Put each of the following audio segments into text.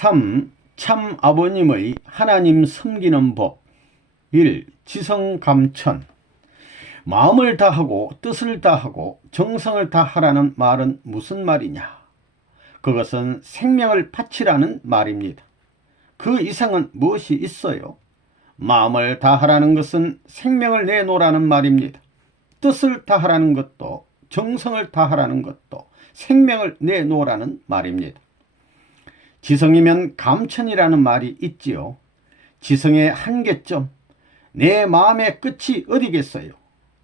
3. 참 아버님의 하나님 섬기는 법. 1. 지성감천. 마음을 다하고 뜻을 다하고 정성을 다하라는 말은 무슨 말이냐? 그것은 생명을 바치라는 말입니다. 그 이상은 무엇이 있어요? 마음을 다하라는 것은 생명을 내놓으라는 말입니다. 뜻을 다하라는 것도 정성을 다하라는 것도 생명을 내놓으라는 말입니다. 지성이면 감천이라는 말이 있지요. 지성의 한계점, 내 마음의 끝이 어디겠어요?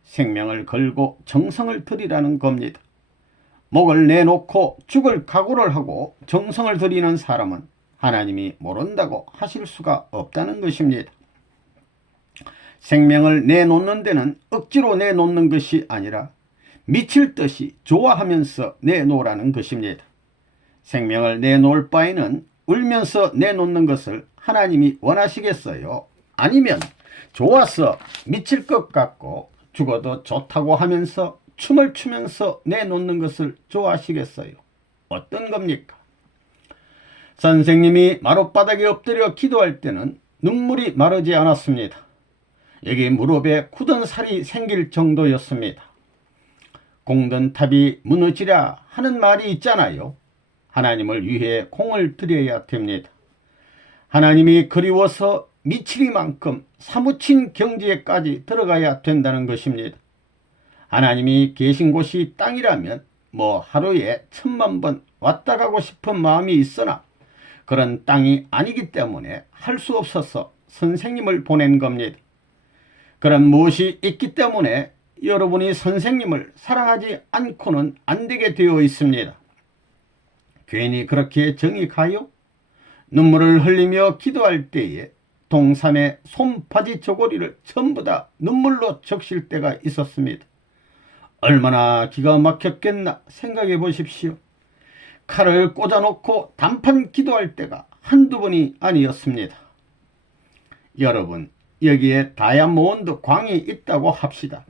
생명을 걸고 정성을 들이라는 겁니다. 목을 내놓고 죽을 각오를 하고 정성을 들이는 사람은 하나님이 모른다고 하실 수가 없다는 것입니다. 생명을 내놓는 데는 억지로 내놓는 것이 아니라 미칠 듯이 좋아하면서 내놓으라는 것입니다. 생명을 내놓을 바에는 울면서 내놓는 것을 하나님이 원하시겠어요? 아니면 좋아서 미칠 것 같고 죽어도 좋다고 하면서 춤을 추면서 내놓는 것을 좋아하시겠어요? 어떤 겁니까? 선생님이 마룻바닥에 엎드려 기도할 때는 눈물이 마르지 않았습니다. 여기 무릎에 굳은 살이 생길 정도였습니다. 공든 탑이 무너지랴 하는 말이 있잖아요. 하나님을 위해 공을 들여야 됩니다. 하나님이 그리워서 미치리만큼 사무친 경지에까지 들어가야 된다는 것입니다. 하나님이 계신 곳이 땅이라면 하루에 1000만 번 왔다 가고 싶은 마음이 있으나 그런 땅이 아니기 때문에 할 수 없어서 선생님을 보낸 겁니다. 그런 무엇이 있기 때문에 여러분이 선생님을 사랑하지 않고는 안 되게 되어 있습니다. 괜히 그렇게 정이 가요? 눈물을 흘리며 기도할 때에 동삼의 손바지 저고리를 전부 다 눈물로 적실 때가 있었습니다. 얼마나 기가 막혔겠나 생각해 보십시오. 칼을 꽂아놓고 단판 기도할 때가 한두 번이 아니었습니다. 여러분, 여기에 다이아몬드 광이 있다고 합시다.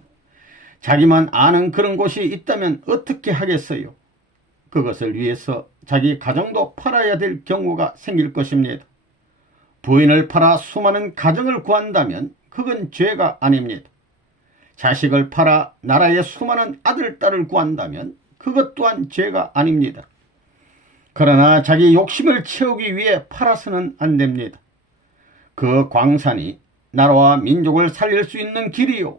자기만 아는 그런 곳이 있다면 어떻게 하겠어요? 그것을 위해서 자기 가정도 팔아야 될 경우가 생길 것입니다. 부인을 팔아 수많은 가정을 구한다면 그건 죄가 아닙니다. 자식을 팔아 나라의 수많은 아들, 딸을 구한다면 그것 또한 죄가 아닙니다. 그러나 자기 욕심을 채우기 위해 팔아서는 안 됩니다. 그 광산이 나라와 민족을 살릴 수 있는 길이요,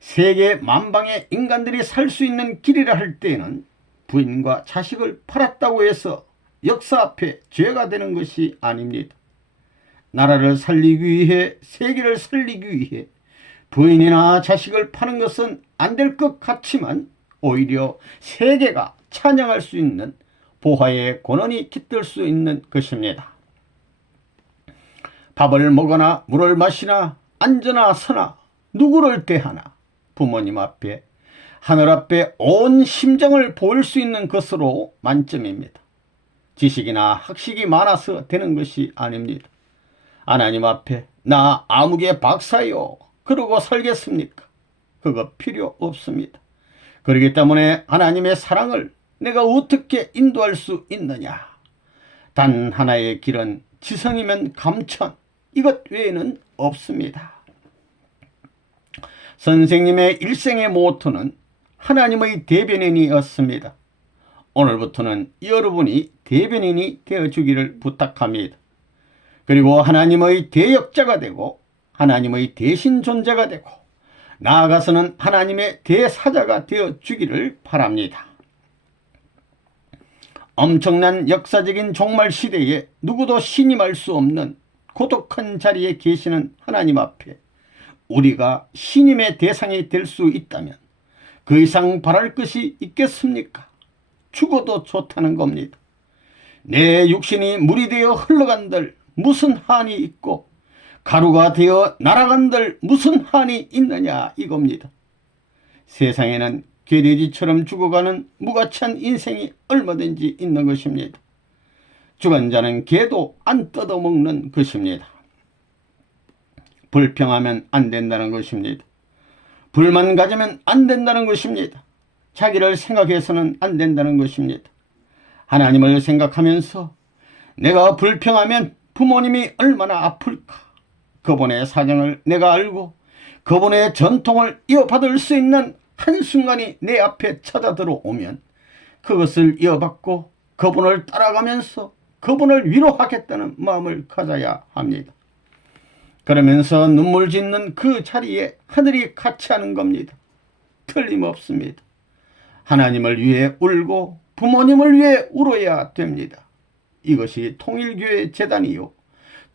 세계 만방의 인간들이 살 수 있는 길이라 할 때에는 부인과 자식을 팔았다고 해서 역사 앞에 죄가 되는 것이 아닙니다. 나라를 살리기 위해, 세계를 살리기 위해 부인이나 자식을 파는 것은 안 될 것 같지만 오히려 세계가 찬양할 수 있는 보화의 권원이 깃들 수 있는 것입니다. 밥을 먹거나 물을 마시나 앉으나 서나 누구를 대하나 부모님 앞에, 하늘 앞에 온 심정을 보일 수 있는 것으로 만점입니다. 지식이나 학식이 많아서 되는 것이 아닙니다. 하나님 앞에 나 아무개 박사요 그러고 살겠습니까? 그거 필요 없습니다. 그렇기 때문에 하나님의 사랑을 내가 어떻게 인도할 수 있느냐? 단 하나의 길은 지성이면 감천, 이것 외에는 없습니다. 선생님의 일생의 모토는 하나님의 대변인이었습니다. 오늘부터는 여러분이 대변인이 되어주기를 부탁합니다. 그리고 하나님의 대역자가 되고 하나님의 대신 존재가 되고 나아가서는 하나님의 대사자가 되어주기를 바랍니다. 엄청난 역사적인 종말 시대에 누구도 신임할 수 없는 고독한 자리에 계시는 하나님 앞에 우리가 신임의 대상이 될 수 있다면 그 이상 바랄 것이 있겠습니까? 죽어도 좋다는 겁니다. 내 육신이 물이 되어 흘러간들 무슨 한이 있고 가루가 되어 날아간들 무슨 한이 있느냐 이겁니다. 세상에는 개돼지처럼 죽어가는 무가치한 인생이 얼마든지 있는 것입니다. 죽은 자는 개도 안 뜯어먹는 것입니다. 불평하면 안 된다는 것입니다. 불만 가지면 안 된다는 것입니다. 자기를 생각해서는 안 된다는 것입니다. 하나님을 생각하면서 내가 불평하면 부모님이 얼마나 아플까. 그분의 사정을 내가 알고 그분의 전통을 이어받을 수 있는 한순간이 내 앞에 찾아 들어오면 그것을 이어받고 그분을 따라가면서 그분을 위로하겠다는 마음을 가져야 합니다. 그러면서 눈물 짓는 그 자리에 하늘이 같이 하는 겁니다. 틀림없습니다. 하나님을 위해 울고 부모님을 위해 울어야 됩니다. 이것이 통일교회 재단이요,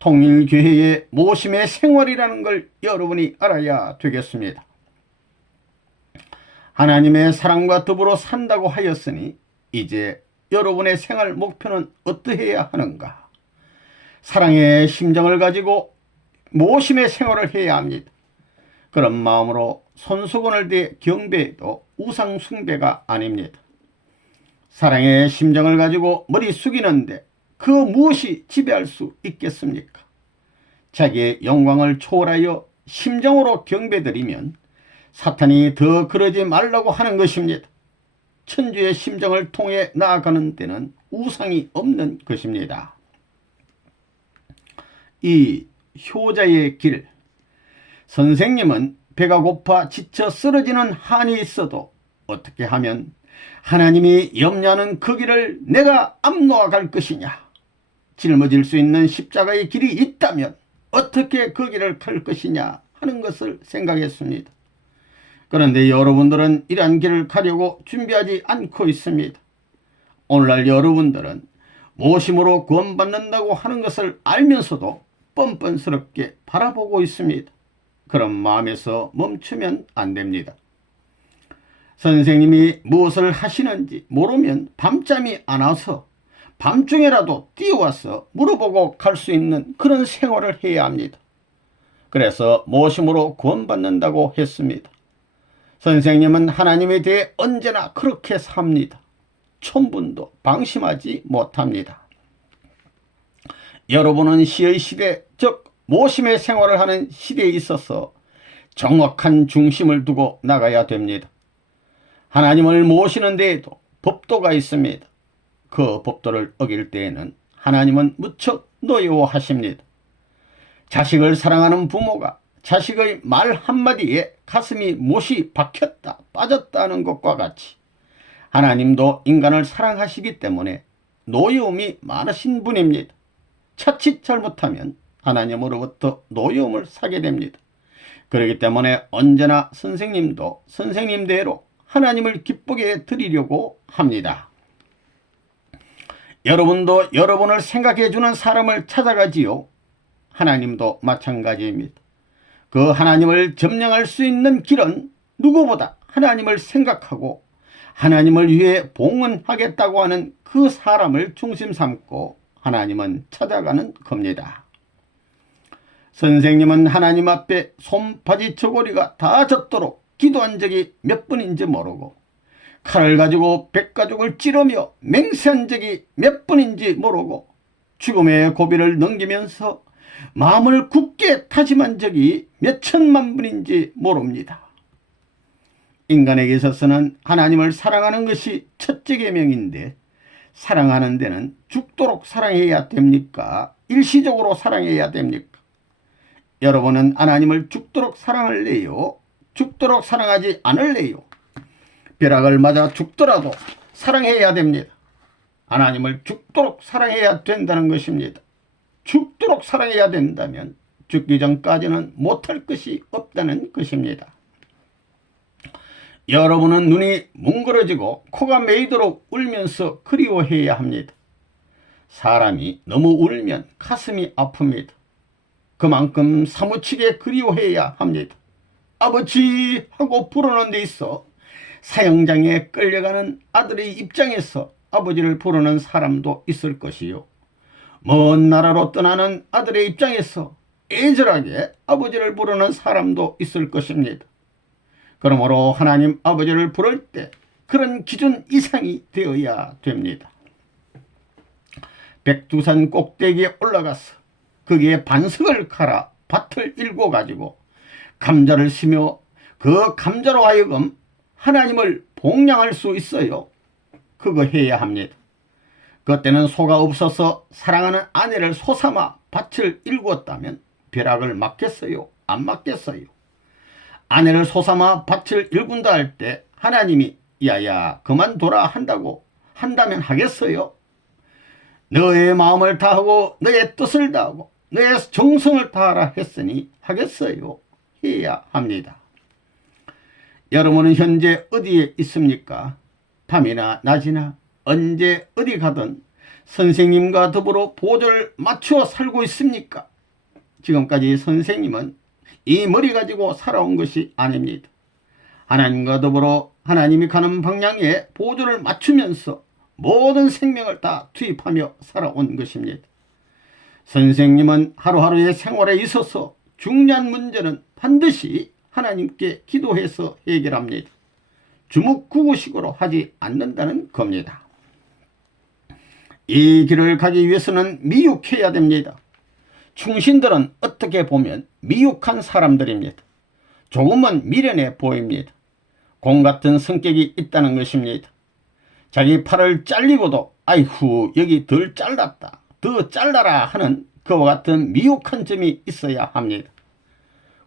통일교회의 모심의 생활이라는 걸 여러분이 알아야 되겠습니다. 하나님의 사랑과 더불어 산다고 하였으니 이제 여러분의 생활 목표는 어떠해야 하는가? 사랑의 심정을 가지고 모심의 생활을 해야 합니다. 그런 마음으로 손수건을 대 경배해도 우상 숭배가 아닙니다. 사랑의 심정을 가지고 머리 숙이는데 그 무엇이 지배할 수 있겠습니까? 자기의 영광을 초월하여 심정으로 경배드리면 사탄이 더 그러지 말라고 하는 것입니다. 천주의 심정을 통해 나아가는 데는 우상이 없는 것입니다. 이 효자의 길. 선생님은 배가 고파 지쳐 쓰러지는 한이 있어도 어떻게 하면 하나님이 염려하는 그 길을 내가 앞놓아 갈 것이냐, 짊어질 수 있는 십자가의 길이 있다면 어떻게 그 길을 갈 것이냐 하는 것을 생각했습니다. 그런데 여러분들은 이러한 길을 가려고 준비하지 않고 있습니다. 오늘날 여러분들은 모심으로 구원받는다고 하는 것을 알면서도 뻔뻔스럽게 바라보고 있습니다. 그런 마음에서 멈추면 안 됩니다. 선생님이 무엇을 하시는지 모르면 밤잠이 안 와서 밤중에라도 뛰어와서 물어보고 갈 수 있는 그런 생활을 해야 합니다. 그래서 모심으로 구원받는다고 했습니다. 선생님은 하나님에 대해 언제나 그렇게 삽니다. 천분도 방심하지 못합니다. 여러분은 시의 시대, 즉 모심의 생활을 하는 시대에 있어서 정확한 중심을 두고 나가야 됩니다. 하나님을 모시는 데에도 법도가 있습니다. 그 법도를 어길 때에는 하나님은 무척 노여워하십니다. 자식을 사랑하는 부모가 자식의 말 한마디에 가슴이 못이 박혔다 빠졌다는 것과 같이 하나님도 인간을 사랑하시기 때문에 노여움이 많으신 분입니다. 자칫 잘못하면 하나님으로부터 노여움을 사게 됩니다. 그렇기 때문에 언제나 선생님도 선생님대로 하나님을 기쁘게 드리려고 합니다. 여러분도 여러분을 생각해주는 사람을 찾아가지요. 하나님도 마찬가지입니다. 그 하나님을 점령할 수 있는 길은 누구보다 하나님을 생각하고 하나님을 위해 봉헌하겠다고 하는 그 사람을 중심 삼고 하나님은 찾아가는 겁니다. 선생님은 하나님 앞에 손바지 저고리가 다 젖도록 기도한 적이 몇 번인지 모르고 칼을 가지고 백가죽을 찌르며 맹세한 적이 몇 번인지 모르고 죽음의 고비를 넘기면서 마음을 굳게 다짐한 적이 몇 천만 번인지 모릅니다. 인간에게 있어서는 하나님을 사랑하는 것이 첫째 계명인데 사랑하는 데는 죽도록 사랑해야 됩니까? 일시적으로 사랑해야 됩니까? 여러분은 하나님을 죽도록 사랑할래요? 죽도록 사랑하지 않을래요? 벼락을 맞아 죽더라도 사랑해야 됩니다. 하나님을 죽도록 사랑해야 된다는 것입니다. 죽도록 사랑해야 된다면 죽기 전까지는 못할 것이 없다는 것입니다. 여러분은 눈이 뭉그러지고 코가 메이도록 울면서 그리워해야 합니다. 사람이 너무 울면 가슴이 아픕니다. 그만큼 사무치게 그리워해야 합니다. 아버지 하고 부르는 데 있어 사형장에 끌려가는 아들의 입장에서 아버지를 부르는 사람도 있을 것이요, 먼 나라로 떠나는 아들의 입장에서 애절하게 아버지를 부르는 사람도 있을 것입니다. 그러므로 하나님 아버지를 부를 때 그런 기준 이상이 되어야 됩니다. 백두산 꼭대기에 올라가서 거기에 반석을 갈아 밭을 일궈 가지고 감자를 심어 그 감자로 하여금 하나님을 봉양할 수 있어요. 그거 해야 합니다. 그때는 소가 없어서 사랑하는 아내를 소삼아 밭을 일구었다면 벼락을 맞겠어요? 안 맞겠어요? 아내를 소삼아 밭을 일군다 할 때 하나님이 야야 그만둬라 한다면 하겠어요? 너의 마음을 다하고 너의 뜻을 다하고 너의 정성을 다하라 했으니 하겠어요? 해야 합니다. 여러분은 현재 어디에 있습니까? 밤이나 낮이나 언제 어디 가든 선생님과 더불어 보조를 맞추어 살고 있습니까? 지금까지 선생님은 이 머리 가지고 살아온 것이 아닙니다. 하나님과 더불어 하나님이 가는 방향에 보조를 맞추면서 모든 생명을 다 투입하며 살아온 것입니다. 선생님은 하루하루의 생활에 있어서 중요한 문제는 반드시 하나님께 기도해서 해결합니다. 주묵구구식으로 하지 않는다는 겁니다. 이 길을 가기 위해서는 미육해야 됩니다. 충신들은 어떻게 보면 미육한 사람들입니다. 조금은 미련해 보입니다. 공 같은 성격이 있다는 것입니다. 자기 팔을 잘리고도 아이후 여기 덜 잘랐다 더 잘라라 하는 그와 같은 미혹한 점이 있어야 합니다.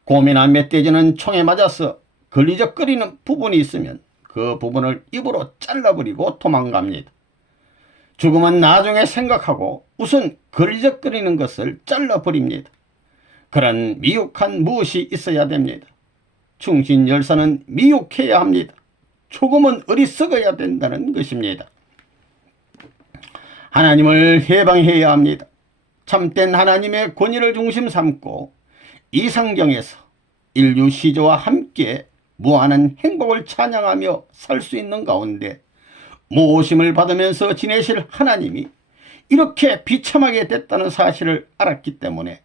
곰이나 멧돼지는 총에 맞아서 걸리적거리는 부분이 있으면 그 부분을 입으로 잘라버리고 도망갑니다. 죽음은 나중에 생각하고 우선 걸리적거리는 것을 잘라버립니다. 그런 미혹한 무엇이 있어야 됩니다. 충신열사는 미혹해야 합니다. 조금은 어리석어야 된다는 것입니다. 하나님을 해방해야 합니다. 참된 하나님의 권위를 중심 삼고 이 성경에서 인류 시조와 함께 무한한 행복을 찬양하며 살 수 있는 가운데 모심을 받으면서 지내실 하나님이 이렇게 비참하게 됐다는 사실을 알았기 때문에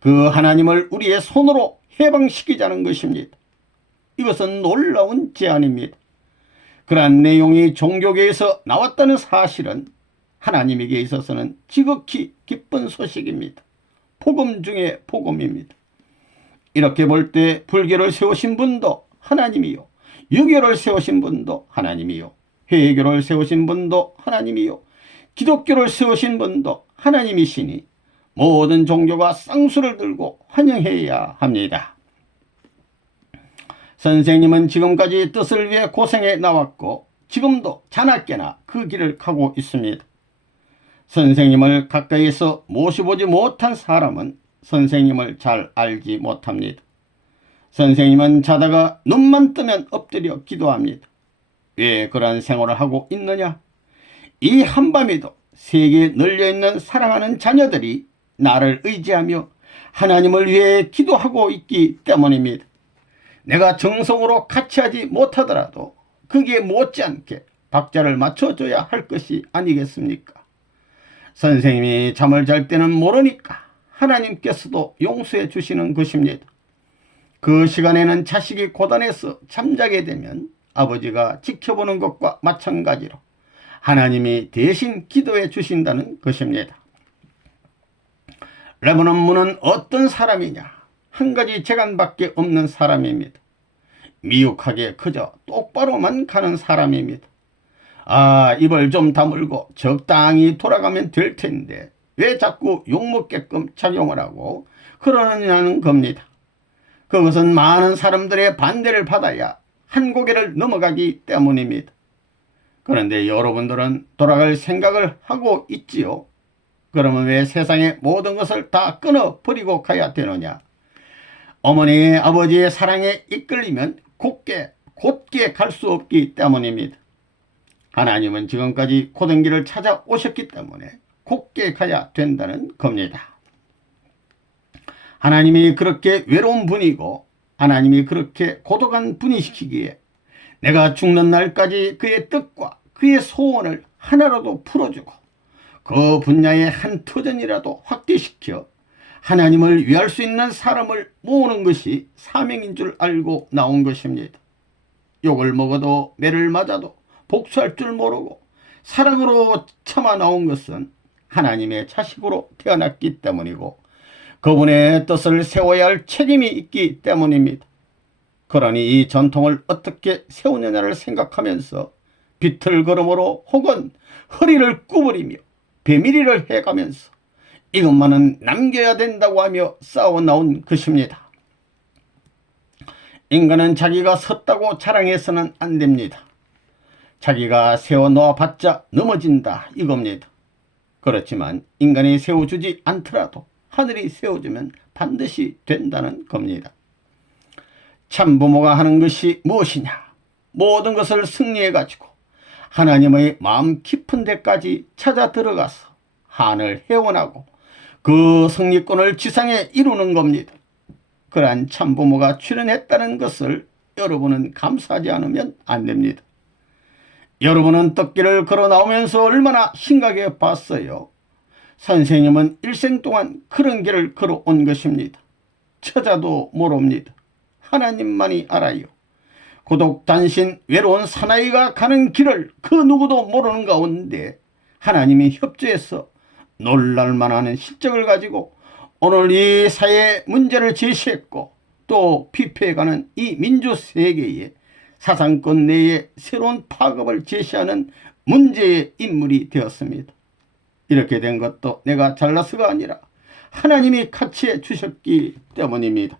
그 하나님을 우리의 손으로 해방시키자는 것입니다. 이것은 놀라운 제안입니다. 그러한 내용이 종교계에서 나왔다는 사실은 하나님에게 있어서는 지극히 기쁜 소식입니다. 복음 중에 복음입니다. 이렇게 볼 때 불교를 세우신 분도 하나님이요, 유교를 세우신 분도 하나님이요, 회교를 세우신 분도 하나님이요, 기독교를 세우신 분도 하나님이시니 모든 종교가 쌍수를 들고 환영해야 합니다. 선생님은 지금까지 뜻을 위해 고생해 나왔고 지금도 자나깨나 그 길을 가고 있습니다. 선생님을 가까이서 모셔보지 못한 사람은 선생님을 잘 알지 못합니다. 선생님은 자다가 눈만 뜨면 엎드려 기도합니다. 왜 그런 생활을 하고 있느냐? 이 한밤에도 세계에 널려있는 사랑하는 자녀들이 나를 의지하며 하나님을 위해 기도하고 있기 때문입니다. 내가 정성으로 같이 하지 못하더라도 거기에 못지않게 박자를 맞춰줘야 할 것이 아니겠습니까? 선생님이 잠을 잘 때는 모르니까 하나님께서도 용서해 주시는 것입니다. 그 시간에는 자식이 고단해서 잠자게 되면 아버지가 지켜보는 것과 마찬가지로 하나님이 대신 기도해 주신다는 것입니다. 레브넌 문은 어떤 사람이냐? 한 가지 재간밖에 없는 사람입니다. 미혹하게 그저 똑바로만 가는 사람입니다. 입을 좀 다물고 적당히 돌아가면 될 텐데 왜 자꾸 욕먹게끔 작용을 하고 그러느냐는 겁니다. 그것은 많은 사람들의 반대를 받아야 한 고개를 넘어가기 때문입니다. 그런데 여러분들은 돌아갈 생각을 하고 있지요? 그러면 왜 세상의 모든 것을 다 끊어버리고 가야 되느냐? 어머니, 아버지의 사랑에 이끌리면 곧게 갈 수 없기 때문입니다. 하나님은 지금까지 고된 길을 찾아오셨기 때문에 곧게 가야 된다는 겁니다. 하나님이 그렇게 외로운 분이고 하나님이 그렇게 고독한 분이시기에 내가 죽는 날까지 그의 뜻과 그의 소원을 하나라도 풀어주고 그 분야의 한 터전이라도 확대시켜 하나님을 위할 수 있는 사람을 모으는 것이 사명인 줄 알고 나온 것입니다. 욕을 먹어도 매를 맞아도 복수할 줄 모르고 사랑으로 참아 나온 것은 하나님의 자식으로 태어났기 때문이고 그분의 뜻을 세워야 할 책임이 있기 때문입니다. 그러니 이 전통을 어떻게 세우느냐를 생각하면서 비틀걸음으로 혹은 허리를 구부리며 배밀이를 해가면서 이것만은 남겨야 된다고 하며 싸워나온 것입니다. 인간은 자기가 섰다고 자랑해서는 안 됩니다. 자기가 세워놓아봤자 넘어진다 이겁니다. 그렇지만 인간이 세워주지 않더라도 하늘이 세워주면 반드시 된다는 겁니다. 참부모가 하는 것이 무엇이냐? 모든 것을 승리해가지고 하나님의 마음 깊은 데까지 찾아 들어가서 한을 해원하고 그 승리권을 지상에 이루는 겁니다. 그러한 참부모가 출연했다는 것을 여러분은 감사하지 않으면 안 됩니다. 여러분은 떡길을 걸어 나오면서 얼마나 심각해 봤어요. 선생님은 일생 동안 그런 길을 걸어온 것입니다. 처자도 모릅니다. 하나님만이 알아요. 고독 단신 외로운 사나이가 가는 길을 그 누구도 모르는 가운데 하나님이 협조해서 놀랄만한 실적을 가지고 오늘 이 사회의 문제를 제시했고 또 피폐해가는 이 민주세계에 사상권 내에 새로운 파급을 제시하는 문제의 인물이 되었습니다. 이렇게 된 것도 내가 잘나서가 아니라 하나님이 같이 해주셨기 때문입니다.